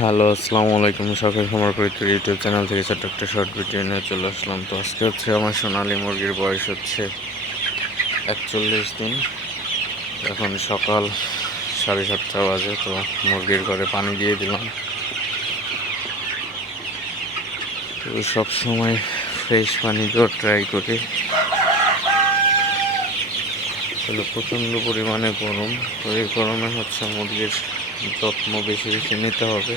Hello, আসসালামু আলাইকুম। সকাল খামার পরিত্র ইউটিউব চ্যানেল থেকে ছোট্ট একটা শর্ট ভিডিও নিয়ে চলে আসলাম। তো আজকে হচ্ছে আমার সোনালী মুরগির বয়স হচ্ছে একচল্লিশ দিন। এখন সকাল সাড়ে সাতটা বাজে, তো মুরগির ঘরে পানি দিয়ে দিলাম। তো সব সময় ফ্রেশ পানি দেওয়ার ট্রাই করি প্রচণ্ড পরিমাণে গরম। তো এই গরমে হচ্ছে মুরগির যত্ন বেশি বেশি নিতে হবে।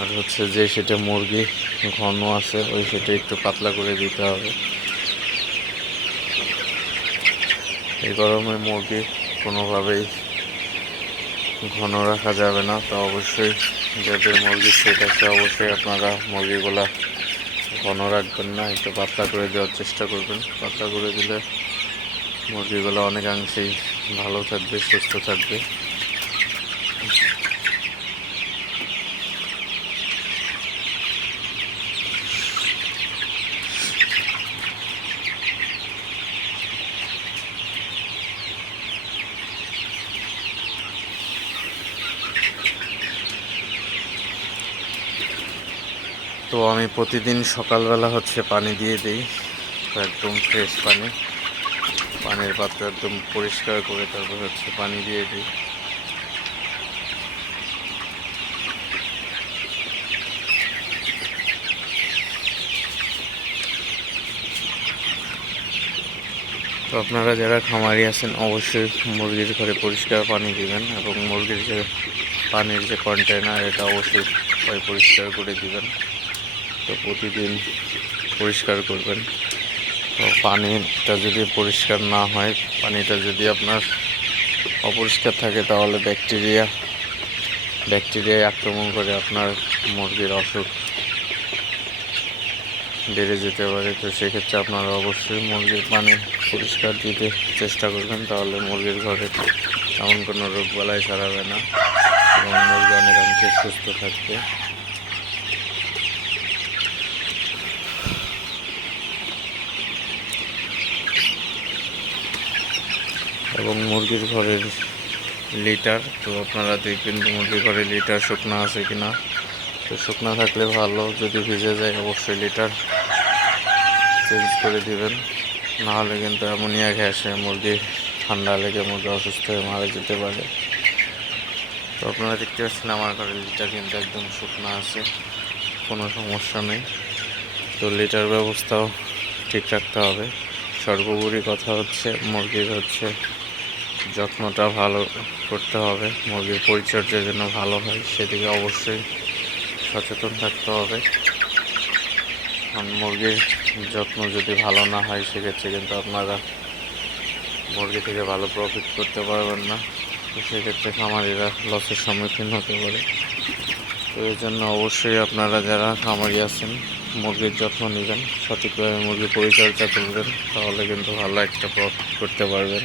আর হচ্ছে যে সেটা মুরগি ঘন আছে, ওই সেটা একটু পাতলা করে দিতে হবে। এই গরমে মুরগি কোনোভাবেই ঘন রাখা যাবে না। তো অবশ্যই যাদের মুরগির সেট আছে, অবশ্যই আপনারা মুরগিগুলা ঘন রাখবেন না, একটু পাতলা করে দেওয়ার চেষ্টা করবেন। পাতলা করে দিলে মুরগিগুলো অনেকাংশেই ভালো থাকবে, সুস্থ থাকবে। তো আমি প্রতিদিন সকালবেলা হচ্ছে পানি দিয়ে দিই, একদম ফ্রেশ পানি। পানির পাত্র একদম পরিষ্কার করে তারপর হচ্ছে পানি দিয়ে দিই। তো আপনারা যারা খামারি আছেন, অবশ্যই মুরগির ঘরে পরিষ্কার পানি দিবেন এবং মুরগির যে পানির যে কন্টেনার এটা অবশ্যই পরিষ্কার করে দিবেন। তো প্রতিদিন পরিষ্কার করবেন। তো পানিটা যদি পরিষ্কার না হয়, পানিটা যদি আপনার অপরিষ্কার থাকে, তাহলে ব্যাকটেরিয়া, ব্যাকটেরিয়ায় আক্রমণ করে আপনার মুরগির অসুখ বেড়ে যেতে পারে। তো সেক্ষেত্রে আপনারা অবশ্যই মুরগির পানি পরিষ্কার দিতে চেষ্টা করবেন, তাহলে মুরগির ঘরে এমন কোনো রোগ বালাই ছড়াবে না এবং মুরগি অনেকাংশে সুস্থ থাকবে। এবং মুরগির ঘরের লিটার তো আপনারা দেখবেন মুরগির ঘরে লিটার শুকনো আছে কিনা। তো শুকনো থাকলে ভালো, যদি ভিজে যায় অবশ্যই লিটার চেঞ্জ করে দিবেন। নাহলে কিন্তু অ্যামোনিয়া গ্যাসে মুরগি, ঠান্ডা লেগে মুরগি অসুস্থ হয়ে মারা যেতে পারে। তো আপনারা দেখতে পাচ্ছেন আমার ঘরে লিটার কিন্তু একদম শুকনো আছে, কোনো সমস্যা নেই। তো লিটার ব্যবস্থাও ঠিক রাখতে হবে। সর্বোপরি কথা হচ্ছে, মুরগির হচ্ছে যত্নটা ভালো করতে হবে, মুরগির পরিচর্যা যেন ভালো হয়, সেদিকে অবশ্যই সচেতন থাকতে হবে। কারণ মুরগির যত্ন যদি ভালো না হয়, সেক্ষেত্রে কিন্তু আপনারা মুরগি থেকে ভালো প্রফিট করতে পারবেন না। তো সেক্ষেত্রে খামারিরা লসের সম্মুখীন হতে পারে। তো এই জন্য অবশ্যই আপনারা যারা খামারি আছেন, মুরগির যত্ন নেবেন, সঠিকভাবে মুরগি পরিচর্যা করবেন, তাহলে কিন্তু ভালো একটা প্রফিট করতে পারবেন।